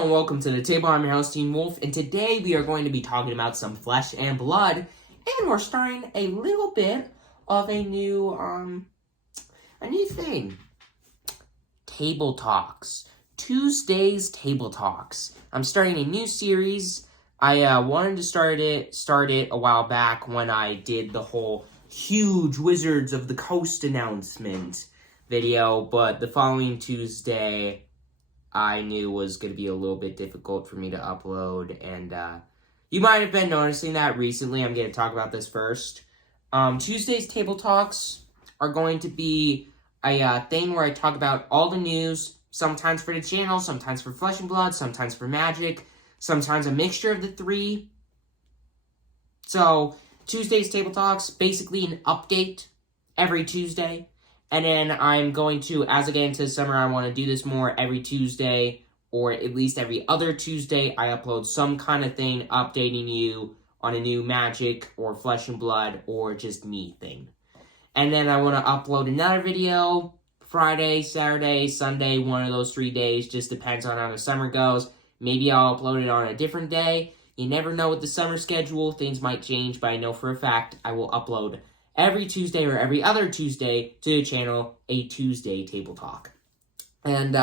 Hello and welcome to the table. I'm your host, Team Wolf, and today we are going to be talking about some flesh and blood, and we're starting a little bit of a new thing. Table Talks. Tuesday's Table Talks. I'm starting a new series. I wanted to start it a while back when I did the whole huge Wizards of the Coast announcement video, but the following Tuesday I knew was going to be a little bit difficult for me to upload, and you might have been noticing that recently. I'm going to talk about this first. Tuesday's Table Talks are going to be a thing where I talk about all the news, sometimes for the channel, sometimes for Flesh and Blood, sometimes for Magic, sometimes a mixture of the three. So, Tuesday's Table Talks, basically an update every Tuesday. And then I'm going to, as I get into the summer, I want to do this more every Tuesday, or at least every other Tuesday. I upload some kind of thing updating you on a new Magic, or Flesh and Blood, or just me thing. And then I want to upload another video Friday, Saturday, Sunday, one of those 3 days. Just depends on how the summer goes. Maybe I'll upload it on a different day. You never know with the summer schedule. Things might change, but I know for a fact I will upload every Tuesday or every other Tuesday to the channel, a Tuesday Table Talk. And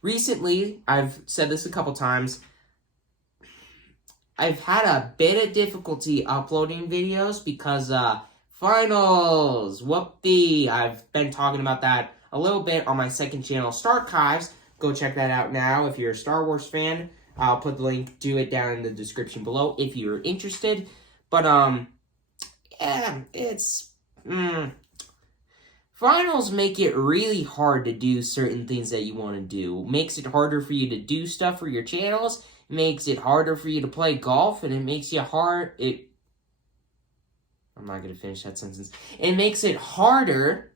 recently, I've said this a couple times, I've had a bit of difficulty uploading videos because finals, whoopee. I've been talking about that a little bit on my second channel, Starchives. Go check that out now if you're a Star Wars fan. I'll put the link to it down in the description below if you're interested. But yeah, it's finals make it really hard to do certain things that you want to do. Makes it harder for you to do stuff for your channels. Makes it harder for you to play golf, and it makes you I'm not gonna finish that sentence. It makes it harder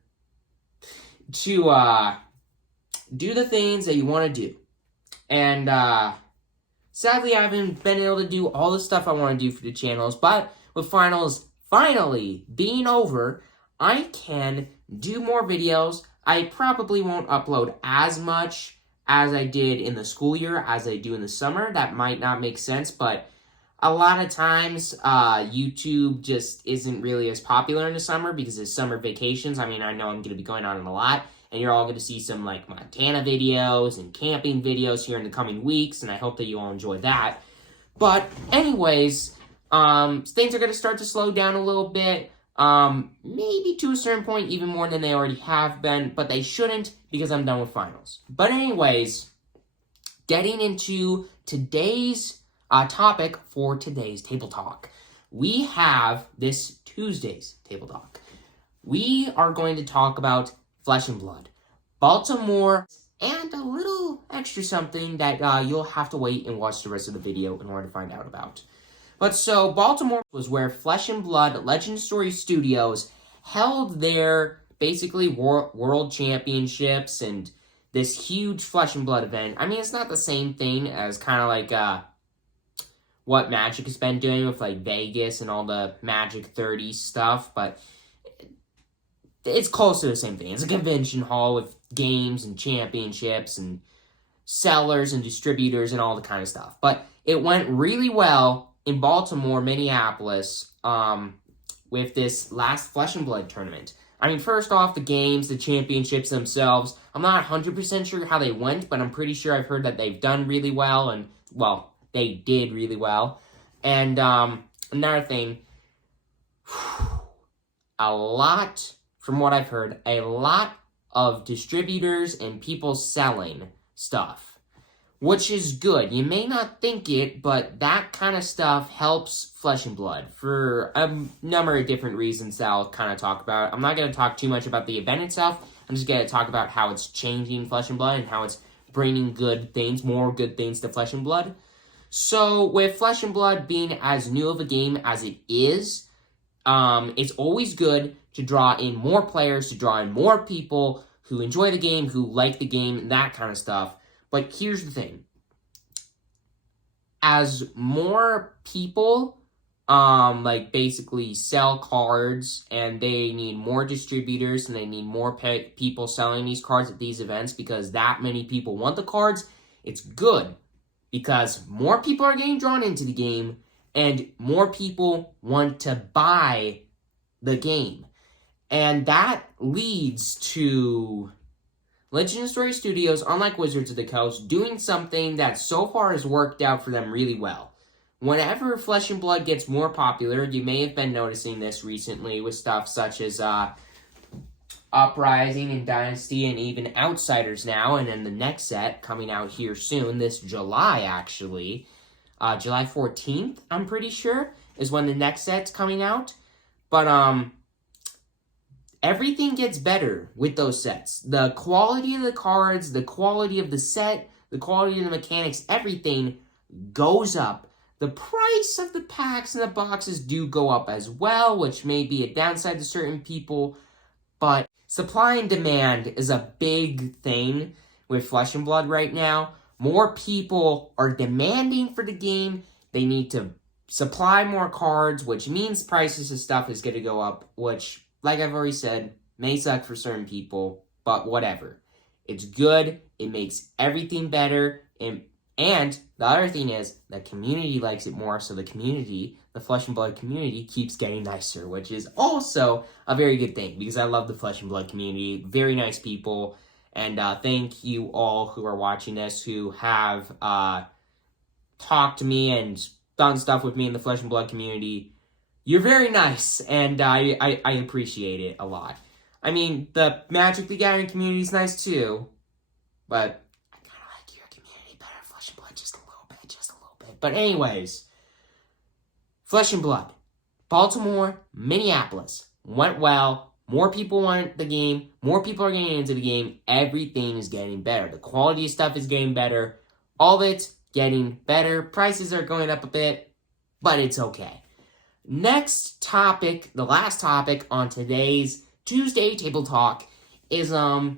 to do the things that you want to do. And sadly, I haven't been able to do all the stuff I want to do for the channels, but with finals finally being over, I can do more videos. I probably won't upload as much as I did in the school year as I do in the summer. That might not make sense, but a lot of times YouTube just isn't really as popular in the summer because it's summer vacations. I mean, I know I'm going to be going on a lot, and you're all going to see some like Montana videos and camping videos here in the coming weeks, and I hope that you all enjoy that. But anyways, things are going to start to slow down a little bit, maybe to a certain point, even more than they already have been, but they shouldn't because I'm done with finals. But anyways, getting into today's topic for today's Table Talk. We have this Tuesday's Table Talk. We are going to talk about Flesh and Blood, Baltimore, and a little extra something that you'll have to wait and watch the rest of the video in order to find out about. But so, Baltimore was where Flesh and Blood Legend Story Studios held their, basically, world championships and this huge Flesh and Blood event. I mean, it's not the same thing as kind of like what Magic has been doing with, like, Vegas and all the Magic 30 stuff, but it's close to the same thing. It's a convention hall with games and championships and sellers and distributors and all the kind of stuff. But it went really well in Baltimore, Minneapolis, with this last Flesh and Blood tournament. I mean, first off, the games, the championships themselves, I'm not 100% sure how they went, but I'm pretty sure I've heard that they've done really well, and, well, they did really well. And, another thing, a lot, from what I've heard, a lot of distributors and people selling stuff, which is good. You may not think it, but that kind of stuff helps Flesh and Blood for a number of different reasons that I'll kind of talk about. I'm not going to talk too much about the event itself. I'm just going to talk about how it's changing Flesh and Blood and how it's bringing good things, more good things to Flesh and Blood. So with Flesh and Blood being as new of a game as it is, it's always good to draw in more players, to draw in more people who enjoy the game, who like the game, that kind of stuff. But here's the thing. As more people, like, basically sell cards, and they need more distributors, and they need more people selling these cards at these events because that many people want the cards, it's good. because more people are getting drawn into the game and more people want to buy the game. And that leads to Legend of Story Studios, unlike Wizards of the Coast, doing something that so far has worked out for them really well. Whenever Flesh and Blood gets more popular, you may have been noticing this recently with stuff such as Uprising and Dynasty and even Outsiders now, and then the next set coming out here soon, this July actually. July 14th, I'm pretty sure, is when the next set's coming out. But, everything gets better with those sets. The quality of the cards, the quality of the set, the quality of the mechanics, everything goes up. The price of the packs and the boxes do go up as well, which may be a downside to certain people, but supply and demand is a big thing with Flesh and Blood right now. More people are demanding for the game. They need to supply more cards, which means prices of stuff is going to go up, which, like I've already said, may suck for certain people, but whatever. It's good. It makes everything better. And the other thing is, the community likes it more, so the community, the Flesh and Blood community, keeps getting nicer, which is also a very good thing, because I love the Flesh and Blood community. Very nice people. And thank you all who are watching this, who have talked to me and done stuff with me in the Flesh and Blood community. You're very nice, and I appreciate it a lot. I mean, the Magic the Gathering community is nice too, but I kind of like your community better, Flesh and Blood, just a little bit. But anyways, Flesh and Blood, Baltimore, Minneapolis, went well. More people want the game. More people are getting into the game. Everything is getting better. The quality of stuff is getting better. All of it's getting better. Prices are going up a bit, but it's okay. Next topic, the last topic on today's Tuesday Table Talk is, the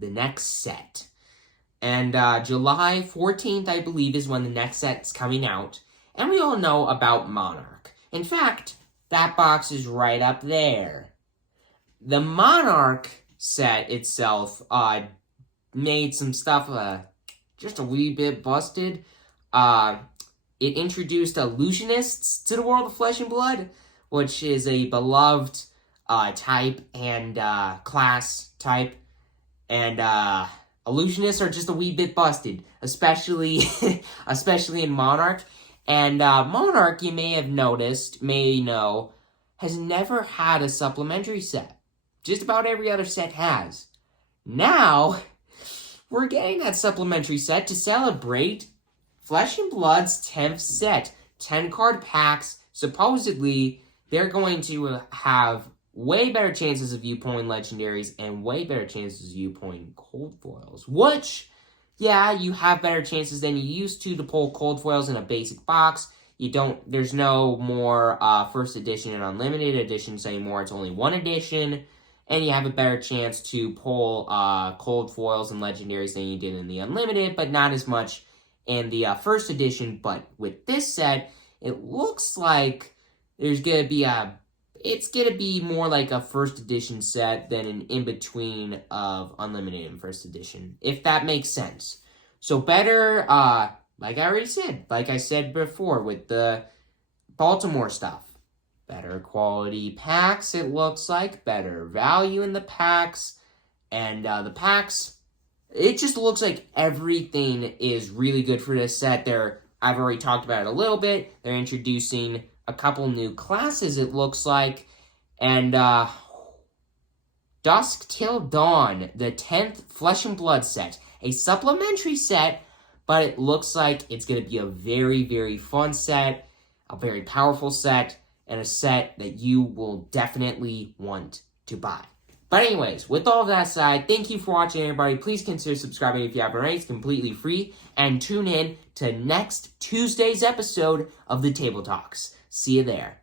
next set. And July 14th, I believe, is when the next set's coming out. And we all know about Monarch. In fact, that box is right up there. The Monarch set itself made some stuff just a wee bit busted. It introduced illusionists to the world of Flesh and Blood, which is a beloved type and class type. And illusionists are just a wee bit busted, especially in Monarch. And Monarch, you may know, has never had a supplementary set. Just about every other set has. Now, we're getting that supplementary set to celebrate Flesh and Blood's 10th set. 10-card packs. Supposedly, they're going to have way better chances of you pulling legendaries and way better chances of you pulling cold foils. Which, yeah, you have better chances than you used to pull cold foils in a basic box. There's no more first edition and unlimited editions anymore. It's only one edition. And you have a better chance to pull cold foils and legendaries than you did in the unlimited, but not as much in the first edition. But with this set, it looks like it's going to be more like a first edition set than an in-between of unlimited and first edition, if that makes sense. So better, like I said before with the Baltimore stuff. Better quality packs, it looks like. Better value in the packs. And the packs, it just looks like everything is really good for this set. I've already talked about it a little bit. They're introducing a couple new classes, it looks like. And Dusk Till Dawn, the 10th Flesh and Blood set. A supplementary set, but it looks like it's going to be a very, very fun set, a very powerful set, and a set that you will definitely want to buy. But anyways, with all of that aside, thank you for watching, everybody. Please consider subscribing if you haven't already. It's completely free. And tune in to next Tuesday's episode of the Table Talks. See you there.